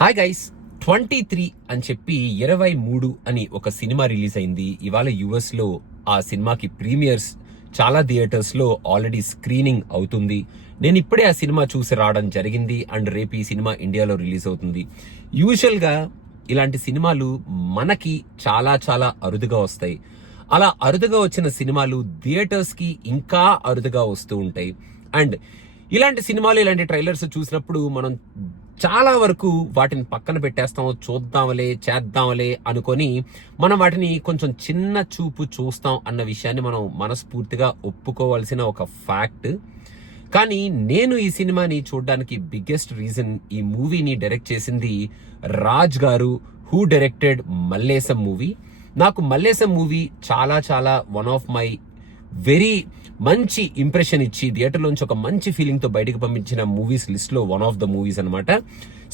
Hi guys, 23 అని చెప్పి 23 అని ఒక సినిమా రిలీజ్ అయింది. ఇవాళ యుఎస్ లో ఆ సినిమాకి ప్రీమియర్స్ చాలా థియేటర్స్ లో ఆల్రెడీ స్క్రీనింగ్ అవుతుంది. నేను ఇప్పుడే ఆ సినిమా చూసి రావడం జరిగింది అండ్ రేపు ఈ సినిమా ఇండియాలో రిలీజ్ అవుతుంది. యూజువల్ గా ఇలాంటి సినిమాలు మనకి చాలా చాలా అరుదుగా వస్తాయి. అలా అరుదుగా వచ్చిన సినిమాలు థియేటర్స్ కి ఇంకా అరుదుగా వస్తూ ఉంటాయి. అండ్ ఇలాంటి సినిమాలు, ఇలాంటి ట్రైలర్స్ చూసినప్పుడు మనం చాలా వరకు వాటిని పక్కన పెట్టేస్తాం, చూద్దాంలే చేద్దాంలే అనుకొని మనం వాటిని కొంచెం చిన్న చూపు చూస్తాం అన్న విషయాన్ని మనం మనస్ఫూర్తిగా ఒప్పుకోవాల్సిన ఒక ఫ్యాక్ట్. కానీ నేను ఈ సినిమాని చూడడానికి బిగ్గెస్ట్ రీజన్, ఈ మూవీని డైరెక్ట్ చేసింది రాజ్ గారు, హూ డైరెక్టెడ్ మల్లేశం మూవీ. నాకు మల్లేశం మూవీ చాలా చాలా వన్ ఆఫ్ మై వెరీ మంచి ఇంప్రెషన్ ఇచ్చి థియేటర్లోంచి ఒక మంచి ఫీలింగ్ తో బయటకు పంపించిన మూవీస్ లిస్ట్ లో వన్ ఆఫ్ ద మూవీస్ అనమాట.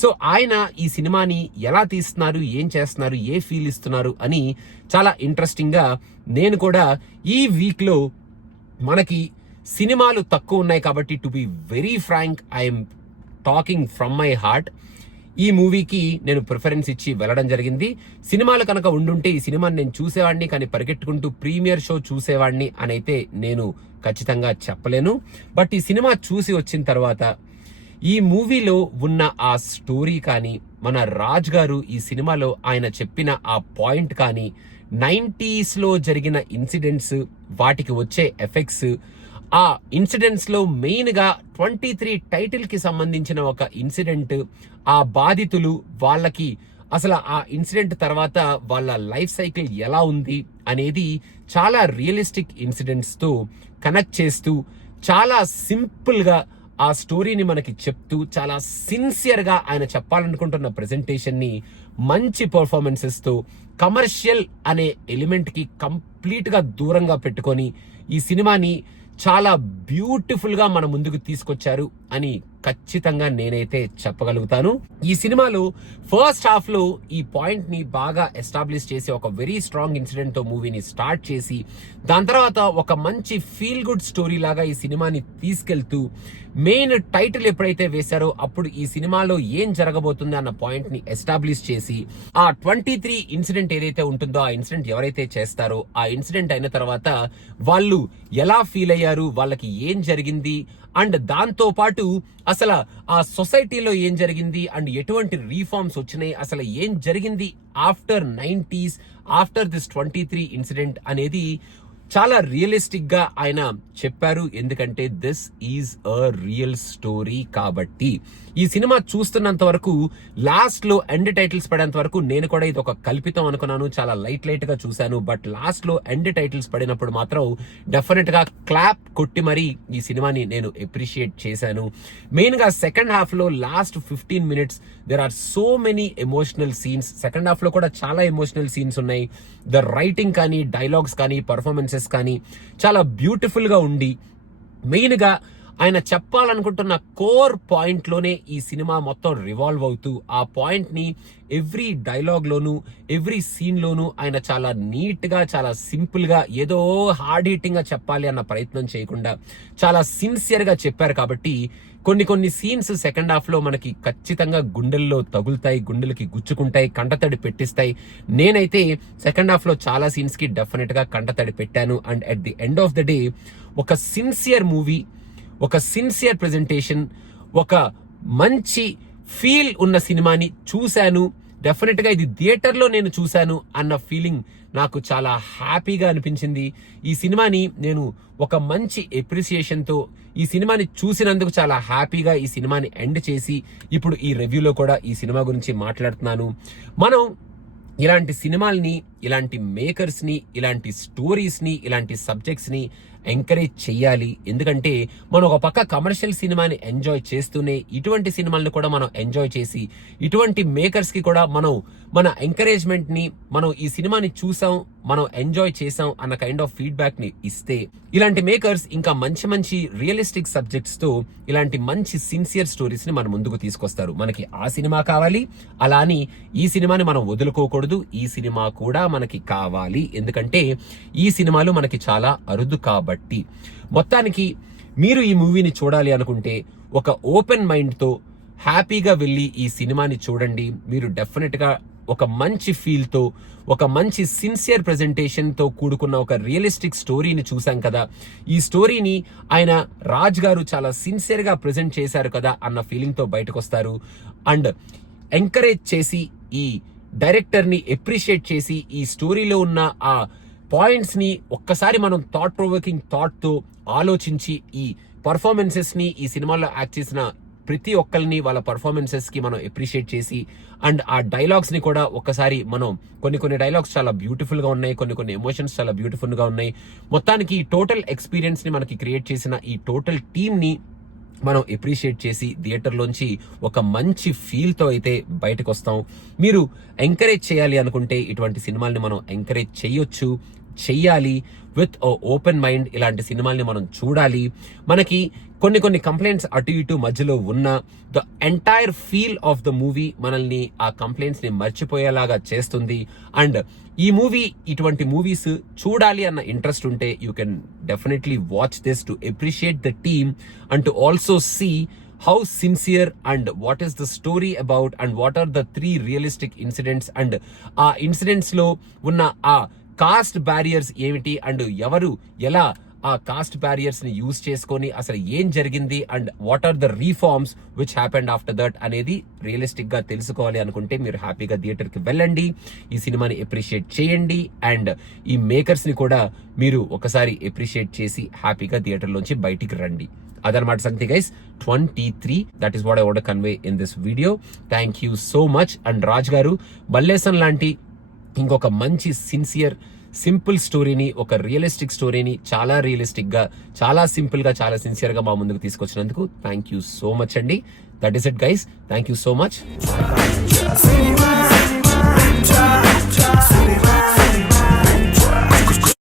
సో ఆయన ఈ సినిమాని ఎలా తీస్తున్నారు, ఏం చేస్తున్నారు, ఏ ఫీల్ ఇస్తున్నారు అని చాలా ఇంట్రెస్టింగ్ గా నేను కూడా ఈ వీక్ లో, మనకి సినిమాలు తక్కువ ఉన్నాయి కాబట్టి to be very frank I'm talking from my heart, ఈ మూవీకి నేను ప్రిఫరెన్స్ ఇచ్చి వెళ్ళడం జరిగింది. సినిమాలు కనుక ఉండుంటే ఈ సినిమాని నేను చూసేవాడిని, కానీ పరిగెట్టుకుంటూ ప్రీమియర్ షో చూసేవాడిని అని అయితే నేను ఖచ్చితంగా చెప్పలేను. బట్ ఈ సినిమా చూసి వచ్చిన తర్వాత ఈ మూవీలో ఉన్న ఆ స్టోరీ కానీ, మన రాజ్ గారు ఈ సినిమాలో ఆయన చెప్పిన ఆ పాయింట్ కానీ, 90s లో జరిగిన ఇన్సిడెంట్స్, వాటికి వచ్చే ఎఫెక్ట్స్, ఆ ఇన్సిడెంట్స్ లో మెయిన్ గా 23 టైటిల్ కి సంబంధించిన ఒక ఇన్సిడెంట్, ఆ బాధితులు, వాళ్ళకి అసలు ఆ ఇన్సిడెంట్ తర్వాత వాళ్ళ లైఫ్ సైకిల్ ఎలా ఉంది అనేది చాలా రియలిస్టిక్ ఇన్సిడెంట్స్ తో కనెక్ట్ చేస్తూ, చాలా సింపుల్ గా ఆ స్టోరీని మనకి చెప్తూ, చాలా సిన్సియర్ గా ఆయన చెప్పాలనుకుంటున్న ప్రెజెంటేషన్ ని మంచి పర్ఫార్మెన్సెస్ తో, కమర్షియల్ అనే ఎలిమెంట్ కి కంప్లీట్ గా దూరంగా పెట్టుకొని ఈ సినిమాని చాలా బ్యూటిఫుల్ గా మన ముందుకు తీసుకొచ్చారు అని ఖచ్చితంగా నేనైతే చెప్పగలుగుతాను. ఈ సినిమాలో ఫస్ట్ హాఫ్ లో ఈ పాయింట్ ని బాగా ఎస్టాబ్లిష్ చేసి, ఒక వెరీ స్ట్రాంగ్ ఇన్సిడెంట్ తో మూవీని స్టార్ట్ చేసి, దాని తర్వాత ఒక మంచి ఫీల్ గుడ్ స్టోరీ లాగా ఈ సినిమాని తీసుకెళ్తూ, మెయిన్ టైటిల్ ఎప్పుడైతే వేశారో అప్పుడు ఈ సినిమాలో ఏం జరగబోతుంది అన్న పాయింట్ ని ఎస్టాబ్లిష్ చేసి, ఆ 23 ఇన్సిడెంట్ ఏదైతే ఉంటుందో, ఆ ఇన్సిడెంట్ ఎవరైతే చేస్తారో, ఆ ఇన్సిడెంట్ అయిన తర్వాత వాళ్ళు ఎలా ఫీల్ అయ్యారు, వాళ్ళకి ఏం జరిగింది, అండ్ దాంతో పాటు అసలు ఆ సొసైటీలో ఏం జరిగింది, అండ్ ఎటువంటి రీఫార్మ్స్ వచ్చినాయి, అసలు ఏం జరిగింది after 90s, after this 23 incident అనేది చాలా రియలిస్టిక్ గా ఆయన చెప్పారు. ఎందుకంటే this is a real story కాబట్టి. ఈ సినిమా చూస్తున్నంత వరకు, లాస్ట్ లో ఎండ్ టైటిల్స్ పడేంత వరకు నేను కూడా ఇది ఒక కల్పితం అనుకున్నాను, చాలా లైట్ గా చూశాను. బట్ లాస్ట్ లో ఎండ్ టైటిల్స్ పడినప్పుడు మాత్రం డెఫినెట్ గా క్లాప్ కొట్టి మరీ ఈ సినిమాని నేను అప్రిషియేట్ చేశాను. మెయిన్ గా సెకండ్ హాఫ్ లో last 15 minutes there are so many emotional scenes. Second half లో కూడా చాలా ఎమోషనల్ సీన్స్ ఉన్నాయి. ద రైటింగ్ కానీ, డైలాగ్స్ కానీ, పర్ఫార్మెన్సెస్ కానీ చాలా బ్యూటిఫుల్ గా ఉండి, మెయిన్ గా ఆయన చెప్పాలనుకుంటున్న కోర్ పాయింట్ లోనే ఈ సినిమా మొత్తం రివాల్వ్ అవుతూ, ఆ పాయింట్ ని ఎవ్రీ డైలాగ్ లోను, ఎవ్రీ సీన్ లోను ఆయన చాలా నీట్ గా, చాలా సింపుల్ గా, ఏదో హార్డ్ హిట్టింగ్ గా చెప్పాలి అన్న ప్రయత్నం చేయకుండా చాలా సిన్సియర్ గా చెప్పారు. కాబట్టి కొన్ని సీన్స్ సెకండ్ హాఫ్ లో మనకి ఖచ్చితంగా గుండెల్లో తగులుతాయి, గుండెలకి గుచ్చుకుంటాయి, కంటతడి పెట్టిస్తాయి. నేనైతే సెకండ్ హాఫ్ లో చాలా సీన్స్ కి డెఫినెట్ గా కంటతడి పెట్టాను. And at the end of the day ఒక సిన్సియర్ మూవీ, ఒక సిన్సియర్ ప్రెజెంటేషన్, ఒక మంచి ఫీల్ ఉన్న సినిమాని చూశాను. డెఫినెట్ గా ఇది థియేటర్ లో నేను చూశాను అన్న ఫీలింగ్ నాకు చాలా హ్యాపీగా అనిపించింది. ఈ సినిమాని నేను ఒక మంచి అప్రిసియేషన్ తో, ఈ సినిమాని చూసినందుకు చాలా హ్యాపీగా ఈ సినిమాని ఎండ్ చేసి, ఇప్పుడు ఈ రివ్యూలో కూడా ఈ సినిమా గురించి మాట్లాడుతున్నాను. మనం ఇలాంటి సినిమాల్ని, ఇలాంటి మేకర్స్ ని, ఇలాంటి స్టోరీస్ ని, ఇలాంటి సబ్జెక్ట్స్ ని ఎంకరేజ్ చెయ్యాలి. ఎందుకంటే మనం ఒక పక్క కమర్షియల్ సినిమాని ఎంజాయ్ చేస్తూనే ఇటువంటి సినిమాలను కూడా మనం ఎంజాయ్ చేసి, ఇటువంటి మేకర్స్ కి కూడా మనం మన ఎంకరేజ్మెంట్ ని, మనం ఈ సినిమాని చూసాం, మనం ఎంజాయ్ చేసాం అన్న కైండ్ ఆఫ్ ఫీడ్బ్యాక్ ని ఇస్తే, ఇలాంటి మేకర్స్ ఇంకా మంచి మంచి రియలిస్టిక్ సబ్జెక్ట్స్ తో ఇలాంటి మంచి సిన్సియర్ స్టోరీస్ ని మన ముందుకు తీసుకొస్తారు. మనకి ఆ సినిమా కావాలి, అలా అని ఈ సినిమాని మనం వదులుకోకూడదు. ఈ సినిమా కూడా మనకి కావాలి, ఎందుకంటే ఈ సినిమాలు మనకి చాలా అరుదు కాబట్టి. మొత్తానికి మీరు ఈ మూవీని చూడాలి అనుకుంటే ఒక ఓపెన్ మైండ్ తో, హ్యాపీగా వెళ్ళి ఈ సినిమాని చూడండి. మీరు డెఫినెట్ గా ఒక మంచి ఫీల్ తో, ఒక మంచి సిన్సియర్ ప్రెజెంటేషన్ తో కూడుకున్న ఒక రియలిస్టిక్ స్టోరీని చూసాం కదా. ఈ స్టోరీని ఆయన రాజ్ గారు చాలా సిన్సియర్ గా ప్రెజెంట్ చేశారు కదా అన్న ఫీలింగ్ తో బయటకు వస్తారు. అండ్ ఎంకరేజ్ చేసి, ఈ డైరెక్టర్ ని అప్రిషియేట్ చేసి, ఈ స్టోరీలో ఉన్న ఆ పాయింట్స్ ని ఒక్కసారి మనం థాట్ ప్రొవోకింగ్ థాట్ తో ఆలోచించి, ఈ పర్ఫార్మెన్సెస్ ని, ఈ సినిమాలో యాక్ట్ చేసిన ప్రతి ఒక్కరిని వాళ్ళ పర్ఫార్మెన్సెస్ కి మనం అప్రిషియేట్ చేసి, అండ్ ఆ డైలాగ్స్ ని కూడా ఒక్కసారి మనం కొన్ని డైలాగ్స్ చాలా బ్యూటిఫుల్ గా ఉన్నాయి, కొన్ని ఎమోషన్స్ చాలా బ్యూటిఫుల్ గా ఉన్నాయి. మొత్తానికి ఈ టోటల్ ఎక్స్పీరియన్స్ ని మనకి క్రియేట్ చేసిన ఈ టోటల్ టీమ్ ని మనం అప్రిషియేట్ చేసి థియేటర్ లోంచి ఒక మంచి ఫీల్ తో అయితే బయటకు వస్తాం. మీరు ఎంకరేజ్ చేయాలి అనుకుంటే ఇటువంటి సినిమాల్ని మనం ఎంకరేజ్ చేయొచ్చు, చెయ్యాలి. విత్ ఓపెన్ మైండ్ ఇలాంటి సినిమాల్ని మనం చూడాలి. మనకి కొన్ని కంప్లైంట్స్ అటు ఇటు మధ్యలో ఉన్న the entire feel of the movie మనల్ని ఆ కంప్లైంట్స్ ని మర్చిపోయేలాగా చేస్తుంది. అండ్ ఈ మూవీ, ఇటువంటి మూవీస్ చూడాలి అన్న ఇంట్రెస్ట్ ఉంటే you can definitely watch this to appreciate the team and to also see how sincere and what is the story about and what are the 3 realistic incidents and ఆ incidents లో ఉన్న ఆ cost barriers ఏమిటి and ఎవరు ఎలా ఆ cost barriers ని use చేసుకొని అసలు ఏం జరిగింది and what are the reforms which happened after that అనేది రియలిస్టిక్ గా తెలుసుకోవాలి అనుకుంటే మీరు హ్యాపీగా థియేటర్ కి వెళ్ళండి, ఈ సినిమాని అప్రిషియేట్ చేయండి అండ్ ఈ మేకర్స్ ని కూడా మీరు ఒకసారి అప్రిషియేట్ చేసి హ్యాపీగా థియేటర్ లోంచి బయటికి రండి. అదనమాట సంగతి guys. 23, that is what I want to convey in this video. Thank you so much. And Raj గారు బల్లేసన్ లాంటి ఇంకొక మంచి సిన్సియర్ సింపుల్ స్టోరీని, ఒక రియలిస్టిక్ స్టోరీని చాలా రియలిస్టిక్ గా, చాలా సింపుల్ గా, చాలా సిన్సియర్ గా మా ముందుకు తీసుకొచ్చినందుకు థ్యాంక్ యూ సో మచ్ అండి. That is it guys. Thank you so much.